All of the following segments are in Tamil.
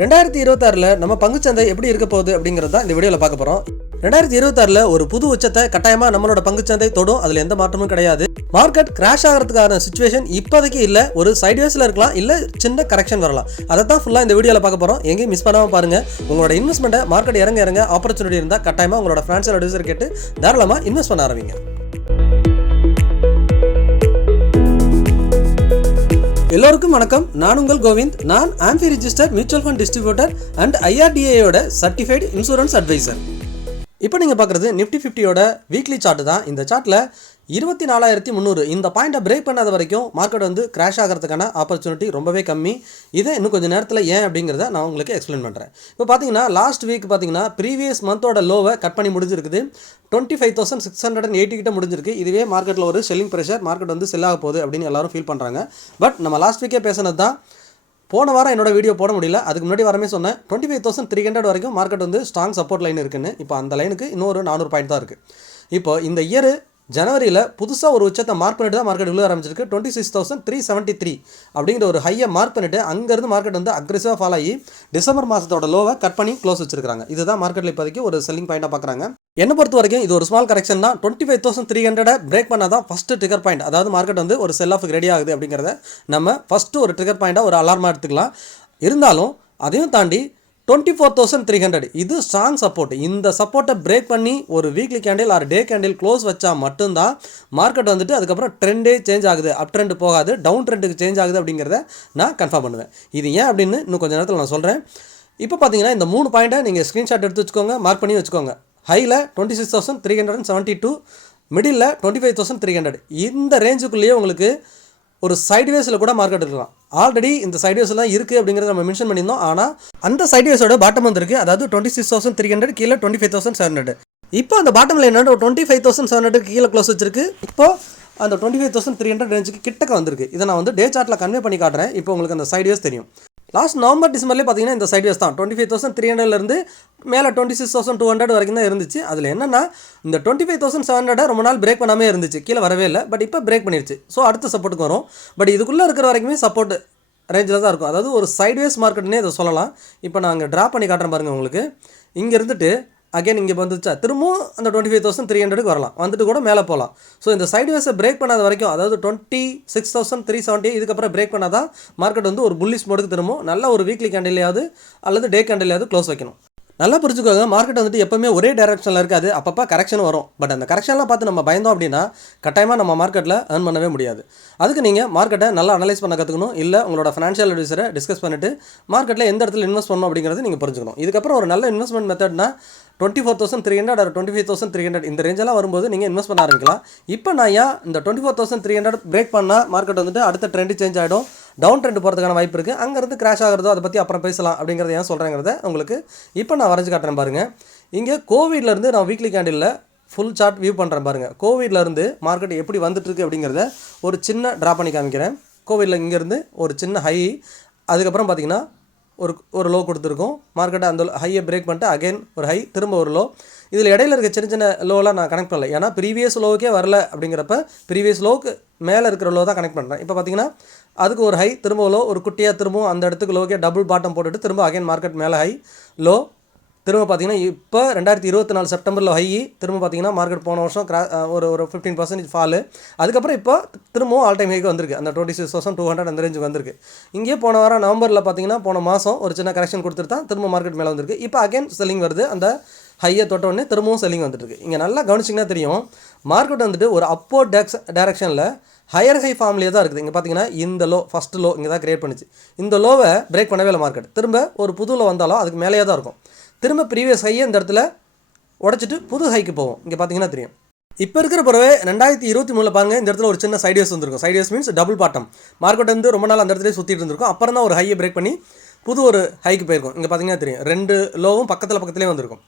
ரெண்டாயிரத்தி இருபத்தாறில் நம்ம பங்குச்சந்தை எப்படி இருக்க போகுது அப்படிங்கிறது தான் இந்த வீடியோவில் பார்க்க போகிறோம் ரெண்டாயிரத்தி இருபத்தாறில் ஒரு புது உச்சத்தை கட்டாயமாக நம்மளோட பங்குச்சந்தை தொடும். அதில் எந்த மாற்றமும் கிடையாது. மார்க்கெட் கிராஷ் ஆகிறதுக்கான சுச்சுவேஷன் இப்போதைக்கு இல்லை. ஒரு சைட்வேஸில் இருக்கலாம் இல்லை சின்ன கரெக்ஷன் வரலாம். அதை தான் ஃபுல்லாக இந்த வீடியோவில் பார்க்க போகிறோம் எங்கேயும் மிஸ் பண்ணாமல் பாருங்கள் உங்களோட இன்வெஸ்ட்மெண்ட்டை மார்க்கெட் இறங்க இறங்க ஆப்பர்ச்சுனிட்டி இருந்தால் கட்டாயமாக உங்களோட ஃபினான்ஷியல் அட்வைசர் கேட்டு தாராளமாக இன்வெஸ்ட் பண்ண ஆரம்பிங்க. எல்லோருக்கும் வணக்கம். நான் உங்கள் கோவிந்த். நான் AMFI register mutual fund distributor and ஐஆர்டிஏயோட certified insurance advisor இப்போ நீங்கள் பார்க்குறது நிஃப்டி ஃபிஃப்டியோட வீக்லி சார்ட் தான். இந்த சார்ட்டில் இருபத்தி நாலாயிரத்தி முந்நூறு. இந்த பாயிண்ட்டை பிரேக் பண்ணாத வரைக்கும் மார்க்கெட் வந்து கிராஷ் ஆகிறதுக்கான ஆப்பர்ச்சுனிட்டி ரொம்பவே கம்மி. இதை இன்னும் கொஞ்சம் நேரத்தில் ஏன் அப்படிங்கிறத நான் உங்களுக்கு எக்ஸ்பிளைன் பண்ணுறேன் இப்போ பார்த்தீங்கன்னா லாஸ்ட் வீக் பார்த்தீங்கன்னா ப்ரீவியஸ் மந்தோட லோவை கட் பண்ணி முடிஞ்சிருக்குது. Twenty five thousand six hundred and eighty கிட்ட முடிஞ்சிருக்கு. இதுவே மார்க்கெட்டில் ஒரு செல்லிங் ப்ரெஷர் மார்க்கெட் வந்து செல்லாக போகுது அப்படின்னு எல்லாரும் ஃபீல் பண்ணுறாங்க பட் நம்ம லாஸ்ட் வீக்கே பேசினது தான் போன வாரம் என்னோட வீடியோ போட முடியல. அதுக்கு முன்னாடி வரமே சொன்னேன் twenty five thousand three hundred வரைக்கும் மார்க்கெட் வந்து ஸ்ட்ராங் சப்போர்ட் லைன் இருக்குன்னு. இப்போ அந்த லைனுக்கு இன்னொரு நானூறு பாயிண்ட் தான் இருக்குது இப்போ இந்த இயர் ஜனவரியில் புதுசாக ஒரு உச்சத்தை மார்க் பண்ணிட்டு தான் மார்க்கெட் விழுக ஆரம்பிச்சிருக்கு. Twenty six thousand three seventy three அப்படிங்கிற ஒரு ஹையை மார்க் பண்ணிட்டு அங்கேருந்து மார்க்கெட் வந்து அக்ரெசிவாக ஃபாலோ ஆகி டிசம்பர் மாதத்தோட லோவை கட் பண்ணி க்ளோஸ் வச்சிருக்காங்க இதுதான் மார்க்கெட்டில் இப்போதைக்கு ஒரு செல்லிங் பாயிண்ட்டாக பார்க்குறாங்க. என்னை பொறுத்த வரைக்கும் இது ஒரு ஸ்மால் கரெக்ஷன் தான். Twenty five thousand three hundred break பண்ணால் தான் ஃபஸ்ட்டு ட்ரிகர் பாயிண்ட் அதாவது மார்க்கெட் வந்து ஒரு செல் ஆஃப் ரெடி ஆகுது அப்படிங்கிறத நம்ம ஃபஸ்ட்டு ஒரு ட்ரிகர் பாயிண்டாக ஒரு அலார்மாக எடுத்துக்கலாம். இருந்தாலும் அதையும் தாண்டி twenty four thousand three hundred இது ஸ்ட்ராங் சப்போர்ட் இந்த சப்போர்ட்டை பிரேக் பண்ணி ஒரு weekly candle or day candle close வச்சா மட்டும்தான் மார்க்கெட் வந்துட்டு அதுக்கப்புறம் ட்ரெண்டே சேஞ்ச் ஆகுது. அப் ட்ரெண்ட் போகாது டவுன் ட்ரெண்டுக்கு சேஞ்ச் ஆகுது அப்படிங்கிறத நான் கன்ஃபார்ம் பண்ணுவேன். இது ஏன் அப்படின்னு இன்னும் கொஞ்சம் நேரத்தில் நான் சொல்கிறேன் இப்போ பார்த்தீங்கன்னா இந்த மூணு பாயிண்ட்டை நீங்கள் ஸ்க்ரீன்ஷாட் எடுத்து வச்சுக்கோங்க மார்க் பண்ணி வச்சுக்கோங்க. ஹையில் twenty six thousand three hundred and seventy two middle twenty five thousand three hundred இந்த ரேஞ்சுக்குள்ளேயே உங்களுக்கு ஒரு சைட்வேஸில் கூட மார்க்கெட் இருக்கலாம் ஆல்ரெடி இந்த சைட்வேஸ்லாம் இருக்குது அப்படிங்கிறத நம்ம மென்ஷன் பண்ணியிருந்தோம். ஆனால் அந்த சைட்வேஸோட பாட்டம் வந்துருக்கு. அதாவது twenty six thousand three hundred கீழே twenty five thousand seven hundred இப்போ அந்த பாட்டமில் என்னன்னா twenty five thousand seven hundred கீழே க்ளோஸ் வச்சிருக்கு. இப்போ அந்த twenty five thousand three hundred ரேஞ்சுக்கு கிட்டக்க வந்திருக்கு. இதை நான் வந்து டே சார்ட்டில் கன்வே பண்ணி காட்டுறேன். இப்போ உங்களுக்கு அந்த சைட்வேஸ் தெரியும். லாஸ்ட் நவம்பர் டிசம்பர்லேயே பார்த்தீங்கன்னா இந்த சைட்வேஸ் தான். டுவெண்ட்டி ஃபைவ் தௌசண்ட் த்ரீ ஹண்ட்ரட்லேருந்து மேலே twenty six thousand two hundred வரைக்கும் தான் இருந்துச்சு. அதில் என்னன்னா இந்த twenty five thousand seven hundred ரொம்ப நாள் பிரேக் பண்ணாமே இருந்துச்சு. கீழே வரவே இல்லை. பட் இப்போ பிரேக் பண்ணிருச்சு. ஸோ அடுத்த சப்போர்ட்டுக்கு வரும். பட் இதுக்குள்ளே இருக்கிற வரைக்குமே சப்போர்ட் ரேஞ்சில் தான் இருக்கும். அதாவது ஒரு சைட்வேஸ் மார்க்கெட்னே இதை சொல்லலாம். இப்போ நான் அங்கே ட்ரா பண்ணி காட்டுறேன் பாருங்கள் உங்களுக்கு. இங்கே இருந்துட்டு அகைன் இங்கே வந்துச்சா? திரும்பவும் அந்த டுவெண்ட்டி ஃபைவ் தௌசண்ட் த்ரீ ஹண்ட்ரடுக்கு வரலாம். வந்துட்டு கூட மேலே போகலாம். ஸோ இந்த சைட்வேஸை பிரேக் பண்ணாத வரைக்கும் அதாவது twenty six thousand three seventy இதுக்கப்புறம் பிரேக் பண்ணால் தான் மார்க்கெட் வந்து ஒரு புல்லிஷ் மோடுக்கு திரும்பும் நல்ல ஒரு வீக்லி கேண்டிலையாவது அல்லது டே கேண்டிலையாவது க்ளோஸ் வைக்கணும். நல்லா புரிஞ்சுக்கோங்க. மார்க்கெட் வந்துட்டு எப்பவுமே ஒரே டைரக்ஷனில் இருக்காது. அப்பப்போ கரெக்ஷன் வரும். பட் அந்த கரெக்ஷன்லாம் பார்த்து நம்ம பயந்தோம் அப்படின்னா கட்டாயமாக நம்ம மார்க்கெட்டில் ஏர்ன் பண்ணவே முடியாது. அதுக்கு நீங்கள் மார்க்கெட்டை நல்லா அனலைஸ் பண்ண கற்றுக்கணும் இல்லை உங்களோட ஃபினான்ஷியல் அட்வைசரை டிஸ்கஸ் பண்ணிவிட்டு மார்க்கெட்டில் எந்த இடத்துல இன்வெஸ்ட் பண்ணணும் அப்படிங்கிறது நீங்கள் புரிஞ்சுக்கணும். இதுக்கப்புறம் ஒரு நல்ல investment மெத்தட்னா twenty four thousand three hundred or twenty five thousand three hundred இந்த ரேஞ்செல்லாம் வரும்போது நீங்கள் இன்வெஸ்ட் பண்ண ஆரம்பிக்கலாம். இப்போ நான் ஏன் இந்த twenty four thousand three hundred break பண்ணால் மார்க்கெட் வந்துட்டு அடுத்த ட்ரெண்ட் சேஞ்ச் ஆகிடும் டவுன் ட்ரெண்ட் போகிறதுக்கான வாய்ப்பு இருக்குது அங்கேருந்து கிராஷ் ஆகிறதோ அதை பற்றி அப்புறம் பேசலாம் அப்படிங்கிறத ஏன் சொல்கிறேங்கிறத உங்களுக்கு இப்போ நான் வரைஞ்சு காட்டுறேன் பாருங்கள் இங்கே கோவிட்லேருந்து நான் வீக்லி கேண்டிலில் ஃபுல் சார்ட் வியூ பண்ணுறேன் பாருங்கள் கோவிட்லேருந்து மார்க்கெட் எப்படி வந்துட்டுருக்கு அப்படிங்கிறத ஒரு சின்ன ட்ரா பண்ணி காமிக்கிறேன். கோவிடில் இங்கேருந்து ஒரு சின்ன ஹை அதுக்கப்புறம் பார்த்தீங்கன்னா ஒரு ஒரு லோ கொடுத்துருக்கோம். மார்க்கெட்டை அந்த ஹையை பிரேக் பண்ணிட்டு அகைன் ஒரு ஹை திரும்ப ஒரு லோ இதில் இடையில இருக்க சின்ன சின்ன லோலாம் நான் கனெக்ட் பண்ணல. ஏன்னா ப்ரீவியஸ் லோவுக்கே வரல அப்படிங்கிறப்ப ப்ரீவியஸ் லோவுக்கு மேலே இருக்கிற லோ தான் கனெக்ட் பண்ணுறேன் இப்போ பார்த்தீங்கன்னா அதுக்கு ஒரு ஹை திரும்ப லோ ஒரு குட்டியாக திரும்பவும் அந்த இடத்துக்கு லோக்கே டபுள் பாட்டம் போட்டுட்டு திரும்ப அகைன் மார்க்கெட் மேலே ஹை லோ திரும்ப பார்த்தீங்கன்னா இப்போ ரெண்டாயிரத்தி இருபத்தி நாலு செப்டம்பரில் ஹை திரும்ப பார்த்தீங்கன்னா மார்க்கெட் போன வருஷம் கிரா ஒரு ஒரு ஃபிஃப்டீன் பர்சன்டேஜ் ஃபாலு அதுக்கப்புறம் இப்போ திரும்பவும் ஆல் டைம் ஹைக்கு வந்திருக்கு. அந்த twenty six thousand two hundred அந்த ரேஞ்சுக்கு வந்திருக்கு. இங்கே போன வாரம் நவம்பரில் பார்த்தீங்கன்னா போன மாதம் ஒரு சின்ன கரெக்ஷன் கொடுத்துட்டு தான் திரும்ப மார்க்கெட் மேலே வந்திருக்கு. இப்போ அகைன் செல்லிங் வருது. அந்த ஹையை தொட்ட உடனே திரும்பவும் செல்லிங் வந்துட்டுருக்கு இங்கே நல்லா கவனிச்சிங்கன்னா தெரியும். மார்க்கெட் வந்துட்டு ஒரு அப்போ டேக்ஸ் டேரக்ஷனில் ஹையர் ஹை ஃபார்ம்லேயே தான் இருக்குது. இங்கே பார்த்தீங்கன்னா இந்த லோ ஃபஸ்ட் லோ இங்கே தான் கிரியேட் பண்ணுச்சு. இந்த லோவை பிரேக் பண்ணவே இல்லை மார்க்கெட் திரும்ப ஒரு புது லோ வந்தாலும் அதுக்கு மேலேயே தான் இருக்கும். திரும்ப ப்ரீவியஸ் ஹையை இந்த இடத்துல உடச்சிட்டு புது ஹைக்கு போவோம். இங்கே பார்த்தீங்கன்னா தெரியும். இப்போ இருக்கிற பிறவே ரெண்டாயிரத்தி இருபத்தி மூணில் பாருங்க இந்த இடத்துல ஒரு சின்ன சைடியஸ் வந்திருக்கும். Sideways means double bottom market வந்து ரொம்ப நாள் அந்த இடத்துல சுற்றிட்டு இருந்திருக்கும். அப்புறம் தான் ஒரு ஹையை பிரேக் பண்ணி புது ஒரு ஹைக்கு போயிருக்கும். இங்கே பார்த்தீங்கன்னா தெரியும். ரெண்டு லோவும் பக்கத்தில் பக்கத்துலேயே வந்திருக்கும்.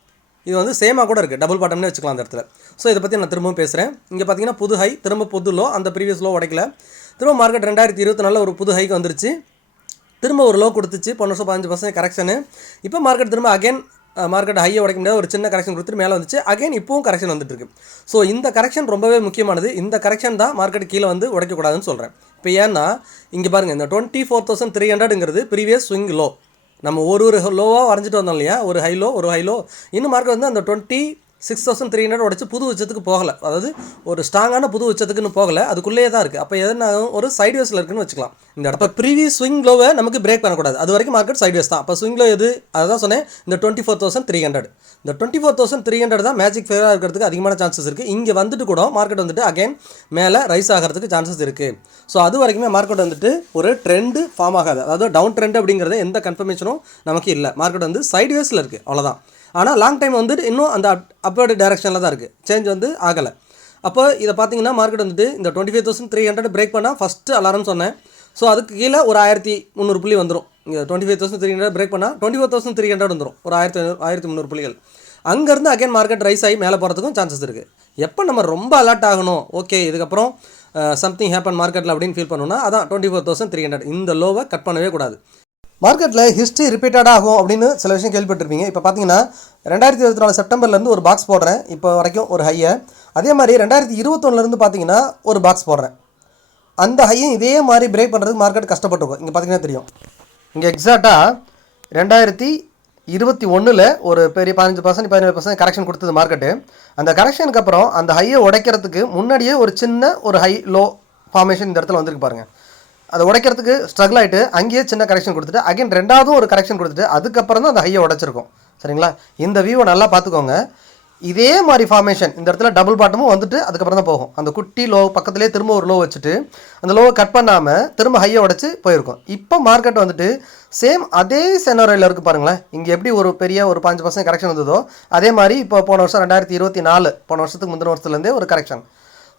இது வந்து சேமாக கூட இருக்குது டபுள் பாட்டம்னே வச்சுக்கலாம் அந்த இடத்துல. ஸோ இதை பற்றி நான் திரும்பவும் பேசுகிறேன் இங்கே பார்த்தீங்கன்னா புது ஹை திரும்ப புது லோ அந்த ப்ரீவியஸ் லோ உடைக்கல. திரும்ப மார்க்கெட் ரெண்டாயிரத்தி இருபத்தி நாலில் ஒரு புது ஹைக்கு வந்துருச்சு. திரும்ப ஒரு லோ கொடுத்துச்சு. போன வருஷம் பதினஞ்சு பர்சன்ட் கரெக்ஷனு இப்போ மார்க்கெட் திரும்ப அகைன் மார்க்கெட் ஹையை உடைக்க முடியாது ஒரு சின்ன கரெக்ஷன் கொடுத்துட்டு மேலே வந்துச்சு. அகைன் இப்போவும் கரெக்ஷன் வந்துட்டு இருக்கு ஸோ இந்த கரெக்ஷன் ரொம்பவே முக்கியமானது. இந்த கரெக்ஷன் தான் மார்க்கெட் கீழே வந்து உடைக்கக்கூடாதுன்னு சொல்கிறேன் இப்போ ஏன்னா இங்கே பாருங்கள் இந்த டுவெண்ட்டி ஃபோர் தௌசண்ட் த்ரீ ஹண்ட்ரடுங்கிறது ப்ரீவியஸ் ஸ்விங் லோ நம்ம ஒரு ஒரு லோவாக வரைஞ்சிட்டு வந்தோம் இல்லையா? ஒரு ஹைலோ ஒரு ஹைலோ இன்னும் மார்க்கெட் வந்து அந்த twenty six thousand three hundred உடச்சி புது உச்சத்துக்கு போகலை. அதாவது ஒரு ஸ்ட்ராங்கான புது உச்சத்துக்குன்னு போகலை. அதுக்குள்ளேயே தான் இருக்குது அப்போ எதுனா ஒரு சைட்வேஸில் இருக்குன்னு வச்சுக்கலாம். இந்த இடத்த ப்ரீவியஸ் ஸ்விங் லோவை நமக்கு பிரேக் பண்ணக்கூடாது. அது வரைக்கும் மார்க்கெட் சைட்வேஸ் தான். அப்போ ஸ்விங் லோ எது? அதான் சொன்னேன். இந்த twenty four thousand three hundred இந்த twenty four thousand three hundred தான் மேஜிக் ஃபேராக இருக்கிறதுக்கு அதிகமான சான்சஸ் இருக்குது இங்கே வந்துட்டு கூட மார்க்கெட் வந்துட்டு அகைன் மேலே ரைஸ் ஆகிறதுக்கு சான்சஸ் இருக்குது ஸோ அது வரைக்குமே மார்க்கெட் வந்துட்டு ஒரு ட்ரெண்டு ஃபார்ம் ஆகாது. அதாவது டவுன் ட்ரெண்ட் அப்படிங்கிறது எந்த கன்ஃபர்மேஷனும் நமக்கு இல்லை. மார்க்கெட் வந்து சைட்வேஸில் இருக்குது அவ்வளோதான் ஆனால் லாங் டைம் வந்துட்டு இன்னும் அந்த அப்வேர்டு டைரக்ஷனில் தான் இருக்குது சேஞ்ச் வந்து ஆகலை. அப்போ இதை பார்த்தீங்கன்னா மார்க்கெட் வந்துட்டு இந்த twenty five thousand three hundred break பண்ணால் ஃபஸ்ட்டு அலாரம் சொன்னேன். ஸோ அதுக்கு கீழே ஒரு ஆயிரத்தி முந்நூறு புள்ளி வந்துடும் இங்கே twenty five thousand three hundred break பண்ணால் twenty four thousand three hundred வந்துடும் ஒரு ஆயிரத்தி ஐநூறு ஆயிரத்தி முந்நூறு புள்ளிகள். அங்கேருந்து அகைன் மார்க்கெட் ரைஸ் ஆகி மேலே போகிறதுக்கும் சான்சஸ் இருக்குது எப்போ நம்ம ரொம்ப அலர்ட் ஆகணும்? ஓகே இதுக்கப்புறம் சம்திங் ஹேப்பன் மார்க்கெட்டில் அப்படின்னு ஃபீல் பண்ணணும்னா அதான் twenty four thousand three hundred இந்த லோவை கட் பண்ணவே கூடாது. மார்க்கெட்டில் ஹிஸ்ட்ரி ரிப்பீட்டட் ஆகும் அப்படின்னு சில விஷயம் கேள்விப்பட்டிருப்பீங்க. இப்போ பார்த்தீங்கன்னா ரெண்டாயிரத்தி இருபத்தி நாலு செப்டம்பர்லேருந்து ஒரு பாக்ஸ் போடுறேன். இப்போ வரைக்கும் ஒரு ஹையை அதே மாதிரி ரெண்டாயிரத்தி இருபத்தொன்னுலேருந்து பார்த்தீங்கன்னா ஒரு பாக்ஸ் போடுறேன். அந்த ஹையும் இதே மாதிரி பிரேக் பண்ணுறதுக்கு மார்க்கெட் கஷ்டப்பட்டுருக்கும். இங்கே பார்த்தீங்கன்னா தெரியும். இங்கே எக்ஸாக்டாக ரெண்டாயிரத்தி இருபத்தி ஒன்றில் ஒரு பெரிய பதினஞ்சு பர்சன்ட் பதினேழு பர்சன்ட் கரெக்ஷன் கொடுத்தது மார்க்கெட்டு அந்த கரெக்ஷனுக்கு அப்புறம் அந்த ஹையை உடைக்கிறதுக்கு முன்னாடியே ஒரு சின்ன ஒரு ஹை லோ ஃபார்மேஷன் இந்த இடத்துல வந்திருக்கு பாருங்கள் அதை உடைக்கிறதுக்கு ஸ்ட்ரகிள் ஆகிட்டு அங்கேயே சின்ன கரெக்ஷன் கொடுத்துட்டு அகைன் ரெண்டாவதும் ஒரு கரெக்ஷன் கொடுத்துட்டு அதுக்கப்புறம் தான் அந்த ஹையை உடைச்சிருக்கும். சரிங்களா? இந்த வியூவை நல்லா பார்த்துக்கோங்க. இதே மாதிரி ஃபார்மேஷன் இந்த இடத்துல டபுள் பாட்டமும் வந்துட்டு அதுக்கப்புறம் தான் போகும். அந்த குட்டி லோ பக்கத்துலேயே திரும்ப ஒரு லோ வச்சுட்டு அந்த லோவை கட் பண்ணாமல் திரும்ப ஹையை உடச்சி போயிருக்கும். இப்போ மார்க்கெட் வந்துட்டு சேம் அதே செனோரியில் இருக்குது பாருங்களேன். இங்கே எப்படி ஒரு பெரிய ஒரு பாஞ்சு பர்சன்ட் கரெக்ஷன் வந்ததோ அதே மாதிரி இப்போ போன வருஷம் ரெண்டாயிரத்தி இருபத்தி நாலு போன வருஷத்துக்கு முந்தின வருஷத்துலேருந்தே ஒரு கரெக்ஷன்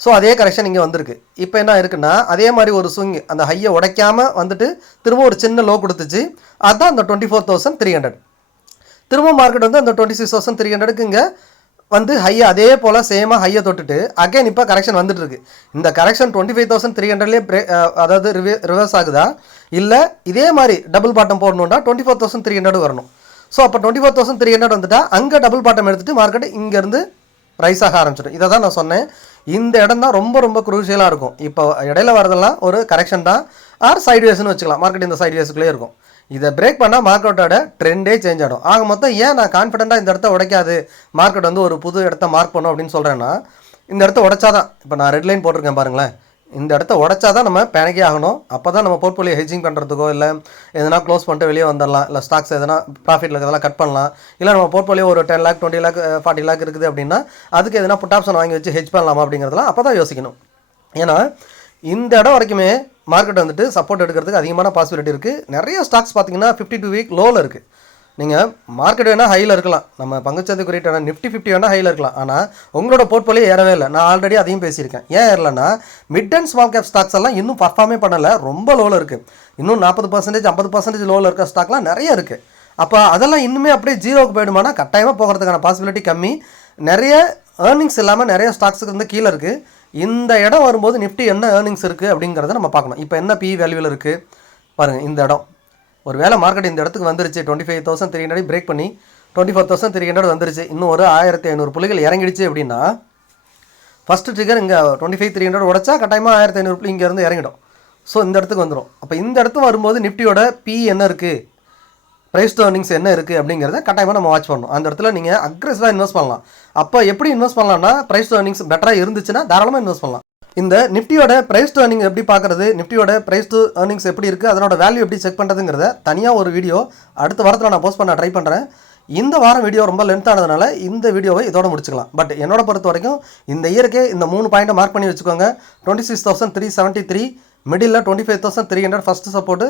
ஸோ அதே கரெக்ஷன் இங்கே வந்திருக்கு. இப்போ என்ன இருக்குன்னா அதே மாதிரி ஒரு ஸ்விங் அந்த ஹையை உடைக்காமல் வந்துட்டு திரும்ப ஒரு சின்ன லோ கொடுத்துச்சு. அதுதான் அந்த twenty four thousand three hundred திரும்ப மார்க்கெட் வந்து அந்த டுவெண்ட்டி சிக்ஸ் தௌசண்ட் த்ரீ ஹண்ட்ரடுக்கு இங்கே வந்து ஹையை அதே போல் சேமாக ஹையை தொட்டுட்டு அகைன் இப்போ கரெக்ஷன் வந்துட்டுருக்கு இந்த correction twenty five thousand three ஹண்ட்ரட்லேயே பிரே அதாவது ரிவே ரிவர்ஸ் ஆகுதா? இல்லை இதே மாதிரி டபுள் பாட்டம் போடணுன்னா twenty four thousand three hundred வரணும். ஸோ அப்போ twenty four thousand three hundred வந்துட்டால் அங்கே டபுள் பாட்டம் எடுத்துட்டு மார்க்கெட் இங்கேருந்து ரைஸ் ஆக ஆரம்பிச்சிடும். இதை தான் நான் சொன்னேன். இந்த இடம் தான் ரொம்ப ரொம்ப குரூசியலாக இருக்கும். இப்போ இடையில வரதெல்லாம் ஒரு கரெக்ஷன் தான். ஆர் சைட்வேஸ்னு வச்சுக்கலாம். மார்க்கெட் இந்த சைட்வேஸுக்குள்ளே இருக்கும். இதை பிரேக் பண்ணால் மார்க்கெட்டோட ட்ரெண்டே சேஞ்ச் ஆகிடும் ஆக மொத்தம் ஏன் நான் கான்ஃபிடென்ட்டாக இந்த இடத்த உடைக்காது? மார்க்கெட் வந்து ஒரு புது இடத்த மார்க் பண்ணும் அப்படின்னு சொல்கிறேன்னா இந்த இடத்த உடைச்சாதான். இப்போ நான் ரெட் லைன் போட்டிருக்கேன் பாருங்களேன். இந்த இடத்த உடைச்சா தான் நம்ம பேனிக்கே ஆகணும். அப்போ தான் நம்ம போர்ட்ஃபோலியோ ஹெஜிங் பண்ணுறதுக்கோ இல்லை எதனா க்ளோஸ் பண்ணிட்டு வெளியே வந்துடலாம். இல்லை ஸ்டாக்ஸ் எதனா ப்ராஃபிட்டில் இருக்கிறதெல்லாம் கட் பண்ணலாம். இல்லை நம்ம போர்ட்ஃபோலியோ ஒரு ten lakh twenty lakh forty lakh இருக்குது அப்படின்னா அதுக்கு எதனா புட் ஆப்ஷன் வாங்கி வச்சு ஹெஜ் பண்ணலாமா அப்படிங்கிறதெல்லாம் அப்போ தான் யோசிக்கணும். ஏன்னா இந்த இடம் வரைக்குமே மார்க்கெட் வந்துட்டு சப்போர்ட் எடுக்கிறதுக்கு அதிகமான பாசிபிலிட்டி இருக்குது நிறைய ஸ்டாக்ஸ் பார்த்தீங்கன்னா ஃபிஃப்டி டூ வீக் லோவில் இருக்குது நீங்கள் மார்க்கெட் வேணால் ஹையில் இருக்கலாம். நம்ம பங்குச்சந்தை குறியீட்டான நிஃப்டி ஃபிஃப்டி வேணால் ஹையில் இருக்கலாம். ஆனால் உங்களோட போர்ட்ஃபோலியோ ஏறவே இல்லை. நான் ஆல்ரெடி அதையும் பேசியிருக்கேன். ஏன் ஏறலைன்னா mid and small cap stocks எல்லாம் இன்னும் பர்ஃபார்மே பண்ணலை. ரொம்ப லோவில் இருக்குது இன்னும் நாற்பது பர்சன்டேஜ் ஐம்பது பர்சன்டேஜ் லோவில் இருக்க ஸ்டாக்லாம் நிறைய இருக்குது அப்போ அதெல்லாம் இன்னுமே அப்படியே ஜீரோக்கு போயிடுமானா கட்டாயமாக போகிறதுக்கான பாசிபிலிட்டி கம்மி. நிறைய ஏர்னிங்ஸ் இல்லாமல் நிறைய ஸ்டாக்ஸுக்கு வந்து கீழே இருக்குது இந்த இடம் வரும்போது நிஃப்டி என்ன ஏர்னிங்ஸ் இருக்குது அப்படிங்கிறத நம்ம பார்க்கணும். இப்போ என்ன பி வேல்யூவில் இருக்குது பாருங்கள் இந்த இடம். ஒரு வேலை மார்க்கெட் இந்த இடத்துக்கு வந்துருச்சு. Twenty five thousand three hundred break பண்ணி twenty four thousand three hundred வந்துருச்சு. இன்னும் ஒரு ஆயிரத்தி ஐநூறு புள்ளிகள் இறங்கிடுச்சு அப்படின்னா ஃபஸ்ட்டு ட்ரிகர் இங்கே டுவெண்ட்டி ஃபைவ் த்ரீ ஹண்ட்ரட் உடச்சா கட்டாயமாக ஆயிரத்தி ஐநூறு புள்ளி இங்கேருந்து இறங்கிடும். ஸோ இந்த இடத்துக்கு வந்துடும் அப்போ இந்த இடத்து வரும்போது நிஃப்டியோட பி என்ன இருக்குது ப்ரைஸ் டு என்ன இருக்குது அப்படிங்கிறத கட்டாயமாக நம்ம வாட்ச் பண்ணணும். அந்த இடத்துல நீங்கள் அக்ரெசிவாக இன்வெஸ்ட் பண்ணலாம். அப்போ எப்படி இன்வெஸ்ட் பண்ணலாம்னா ப்ரைஸ் டு பெட்டராக இருந்துச்சுன்னா தாராளமாக இன்வெஸ்ட் பண்ணலாம். இந்த நிஃப்டியோட ப்ரைஸ் டு ஏர்னிங் எப்படி பார்க்குறது நிஃப்டியோட ப்ரைஸ் டு ஏர்னிங்ஸ் எப்படி இருக்குது அதனோட வேல்யூ எப்படி செக் பண்ணுறதுங்கிறத தனியாக ஒரு வீடியோ அடுத்த வாரத்தில் நான் போஸ்ட் பண்ண ட்ரை பண்ணுறேன் இந்த வாரம் வீடியோ ரொம்ப லென்த்தானதுனால இந்த வீடியோவை இதோட முடிச்சுக்கலாம். பட் என்னோட பொறுத்த வரைக்கும் இந்த இயருக்கே இந்த மூணு பாயிண்ட்டை மார்க் பண்ணி வச்சுக்கோங்க. Twenty six thousand three seventy three middle twenty five thousand three hundred first support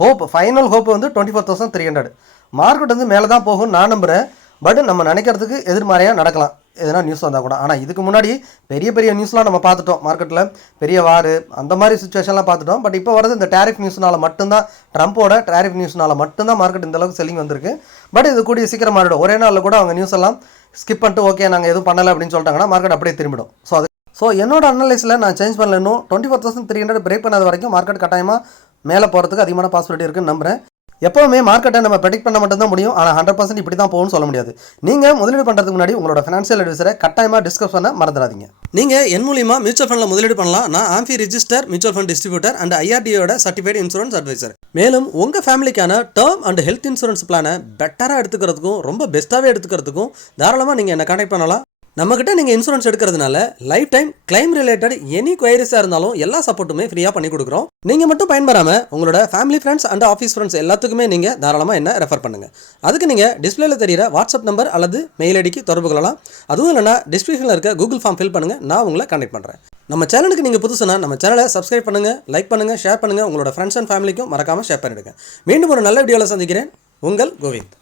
hope final hope வந்து twenty four thousand three hundred market வந்து மேலே தான் போகும் நான் நம்புகிறேன் பட் நம்ம நினைக்கிறதுக்கு எதிர்மறையாக நடக்கலாம். எதனா நியூஸ் வந்தால் கூட. ஆனால் இதுக்கு முன்னாடி பெரிய பெரிய நியூஸ்லாம் நம்ம பார்த்துட்டோம் மார்க்கெட்டில் பெரிய வார் அந்த மாதிரி சுச்சுவேஷன்லாம் பார்த்துட்டோம். பட் இப்போ வரது இந்த டேரிஃப் நியூஸ்னால் மட்டும்தான். ட்ரம்ப்போட டேரிஃப் நியூஸ்னால மட்டும்தான் மார்க்கெட் இந்த அளவுக்கு செல்லிங் வந்திருக்கு. பட் இது கூடிய சீக்கிரம் மாறிடும். ஒரே நாளில் கூட அவங்க நியூஸ் எல்லாம் ஸ்கிப் பண்ணிட்டு ஓகே நாங்கள் எதுவும் பண்ணலை அப்படின்னு சொல்லிட்டாங்கன்னா மார்க்கெட் அப்படியே திரும்பிடும். ஸோ அது ஸோ என்னோட அனலைஸில் நான் சேஞ்ச் பண்ணல இன்னும். Twenty four thousand three hundred break பண்ணாத வரைக்கும் மார்க்கெட் கட்டாயமாக மேலே போகிறதுக்கு அதிகமான பாசிபிலிட்டி இருக்குன்னு நம்புறேன். எப்போவுமே மார்க்கெட்டை நம்ம ப்ரெடிக்ட் பண்ண மட்டும் தான் முடியும். ஆனால் ஹண்ட்ரட் பர்சன்ட் இப்படி தான் போகும்னு சொல்ல முடியாது. நீங்கள் முதலீடு பண்ணுறதுக்கு முன்னாடி உங்களோட ஃபினான்ஷியல் அட்வைசரை கட்டாயமாக டிஸ்கஸ் பண்ண மறந்துடாதீங்க. நீங்கள் என் மூலியமாக மியூச்சுவல் ஃபண்டில் முதலீடு பண்ணலாம். நான் AMFI register mutual fund distributor and ஐஆர்டியோட certified insurance advisor மேலும் உங்கள் ஃபேமிலிக்கான டேர்ம் அண்ட் ஹெல்த் இன்சூரன்ஸ் பிளானை பெட்டராக எடுத்துக்கிறதுக்கும் ரொம்ப பெஸ்ட்டாகவே எடுத்துக்கிறதுக்கும் தாராளமாக நீங்கள் என்னை கான்டாக்ட் பண்ணலாம். நம்மக்கிட்ட நீங்கள் இன்சூரன்ஸ் எடுக்கிறதுனால life time claim related any குவைரிஸாக இருந்தாலும் எல்லா சப்போர்ட்டுமே ஃப்ரீயாக பண்ணி கொடுக்குறோம். நீங்கள் மட்டும் பயன்பெறாமல் உங்களோட family friends and office friends எல்லாத்துக்குமே நீங்கள் தாராளமாக என்ன ரெஃபர் பண்ணுங்கள் அதுக்கு நீங்கள் டிஸ்பிளேல தெரியிற வாட்ஸ்அப் நம்பர் அல்லது மெயில் ஐடிக்கு தொடர்பு கொள்ளலாம். அதுவும் இல்லைனா டிஸ்கிரிப்ஷனில் இருக்க கூகுள் ஃபார்ம் ஃபில் பண்ணுங்கள் நான் உங்களை கனெக்ட் பண்ணுறேன் நம்ம சேனலுக்கு நீங்கள் புதுசுனா நம்ம சேனலை சப்ஸ்கிரைப் பண்ணுங்கள் லைக் பண்ணுங்கள் ஷேர் பண்ணுங்கள் உங்களோட ஃப்ரெண்ட்ஸ் அண்ட் ஃபேமிலிக்கும் மறக்காமல் ஷேர் பண்ணிவிடுங்க மீண்டும் ஒரு நல்ல வீடியோவில் சந்திக்கிறேன். உங்கள் கோவிந்த்.